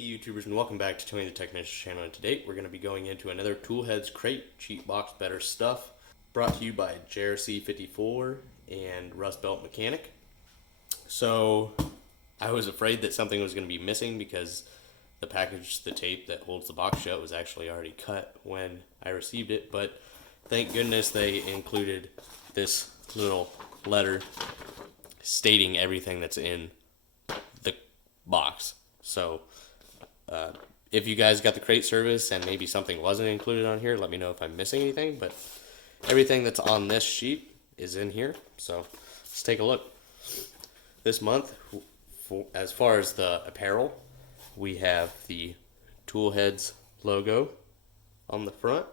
YouTubers, and welcome back to Tony the Technician's channel. And today we're going to be going into another Tool Headz Crate cheap box better stuff, brought to you by JRC54 and Rust Belt Mechanic. So I was afraid that something was going to be missing because the package, the tape that holds the box shut, was actually already cut when I received it, but thank goodness they included this little letter stating everything that's in the box. So if you guys got the crate service and maybe something wasn't included on here, let me know if I'm missing anything, but everything that's on this sheet is in here. So let's take a look. This month, as far as the apparel, we have the Tool Headz logo on the front,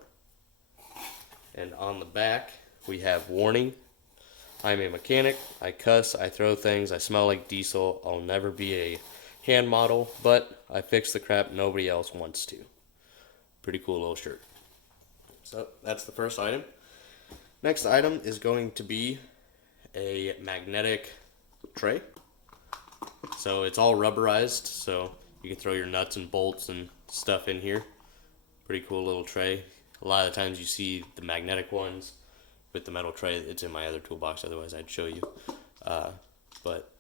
and on the back we have warning: I'm a mechanic, I cuss, I throw things, I smell like diesel, I'll never be a hand model, but I fix the crap nobody else wants to. Pretty cool little shirt. So that's the first item. Next item is going to be a magnetic tray. So it's all rubberized, so you can throw your nuts and bolts and stuff in here. Pretty cool little tray. A lot of the times you see the magnetic ones with the metal tray. It's in my other toolbox, otherwise I'd show you. But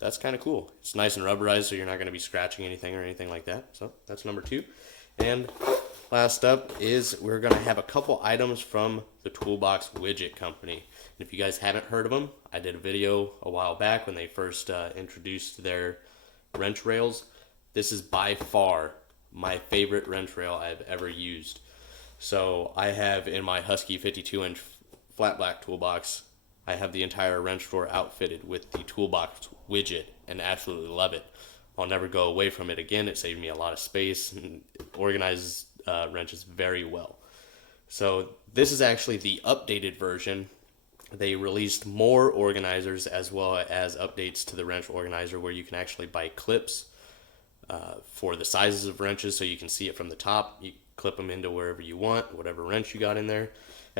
that's kind of cool. It's nice and rubberized, so you're not going to be scratching anything or anything like that. So that's number two. And last up is we're going to have a couple items from the Toolbox widget company. And if you guys haven't heard of them, I did a video a while back when they first introduced their wrench rails. This is by far my favorite wrench rail I've ever used. So I have in my Husky 52-inch flat black toolbox, I have the entire wrench drawer outfitted with the Toolbox widget and absolutely love it. I'll never go away from it again. It saved me a lot of space and it organizes wrenches very well. So this is actually the updated version. They released more organizers as well as updates to the wrench organizer where you can actually buy clips for the sizes of wrenches, so you can see it from the top. You clip them into wherever you want, whatever wrench you got in there,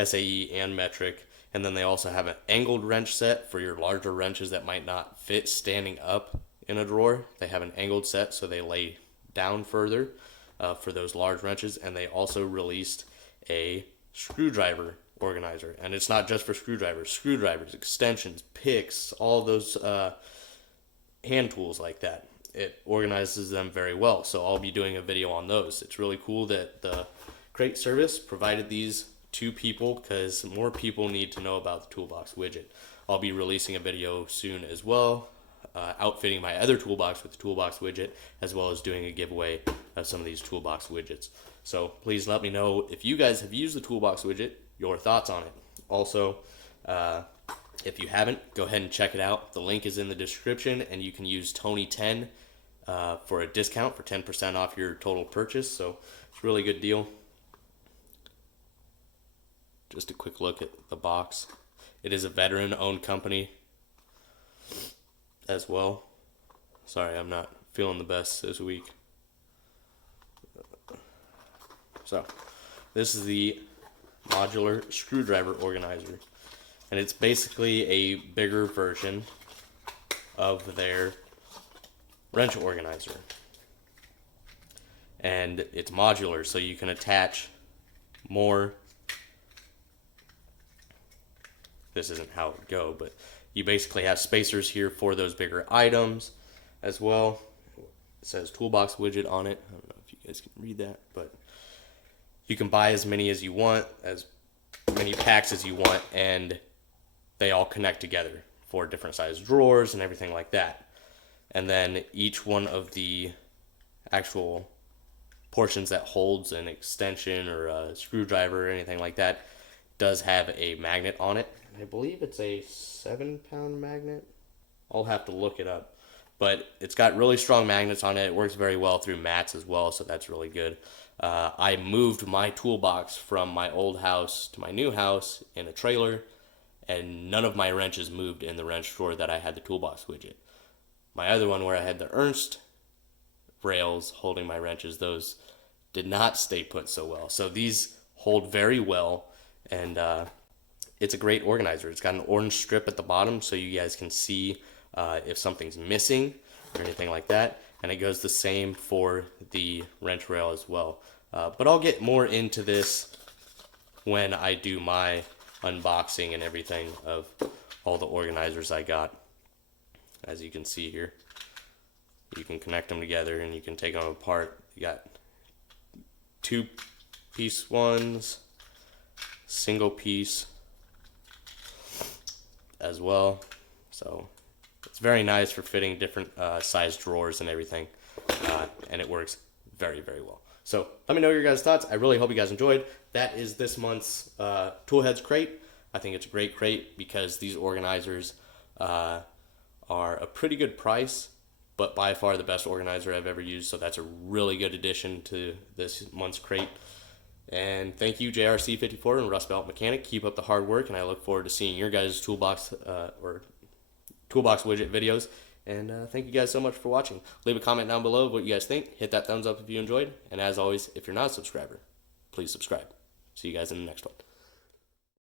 SAE and metric. And then they also have an angled wrench set for your larger wrenches that might not fit standing up in a drawer. They have an angled set so they lay down further for those large wrenches. And they also released a screwdriver organizer. And it's not just for screwdrivers, extensions, picks, all of those hand tools like that. It organizes them very well. So I'll be doing a video on those. It's really cool that the crate service provided these to people because more people need to know about the Toolbox widget. I'll be releasing a video soon as well, outfitting my other toolbox with the Toolbox widget, as well as doing a giveaway of some of these Toolbox widgets. So please let me know if you guys have used the Toolbox widget, your thoughts on it. Also, if you haven't, go ahead and check it out. The link is in the description, and you can use Tony10 for a discount for 10% off your total purchase. So it's a really good deal. Just a quick look at the box. It is a veteran-owned company as well. Sorry, I'm not feeling the best this week. So, this is the modular screwdriver organizer. And it's basically a bigger version of their wrench organizer. And it's modular, so you can attach more. This isn't how it would go, but you basically have spacers here for those bigger items as well. It says Toolbox widget on it. I don't know if you guys can read that, but you can buy as many as you want, as many packs as you want, and they all connect together for different size drawers and everything like that. And then each one of the actual portions that holds an extension or a screwdriver or anything like that does have a magnet on it. I believe it's a 7-pound magnet. I'll have to look it up. But it's got really strong magnets on it. It works very well through mats as well, so that's really good. I moved my toolbox from my old house to my new house in a trailer, and none of my wrenches moved in the wrench drawer that I had the Toolbox widget. My other one where I had the Ernst rails holding my wrenches, those did not stay put so well. So these hold very well, and it's a great organizer. It's got an orange strip at the bottom so you guys can see if something's missing or anything like that. and it goes the same for the wrench rail as well. But I'll get more into this when I do my unboxing and everything of all the organizers I got. As you can see here, you can connect them together and you can take them apart. You got 2-piece ones, single piece as well. So it's very nice for fitting different size drawers and everything, and it works very, very well. So let me know your guys' thoughts. I really hope you guys enjoyed. That is this month's Tool Headz Crate. I think it's a great crate because these organizers are a pretty good price, but by far the best organizer I've ever used. So that's a really good addition to this month's crate. And thank you, JRC54 and Rust Belt Mechanic. Keep up the hard work, and I look forward to seeing your guys' Toolbox or Toolbox widget videos. And thank you guys so much for watching. Leave a comment down below of what you guys think. Hit that thumbs up if you enjoyed. And as always, if you're not a subscriber, please subscribe. See you guys in the next one.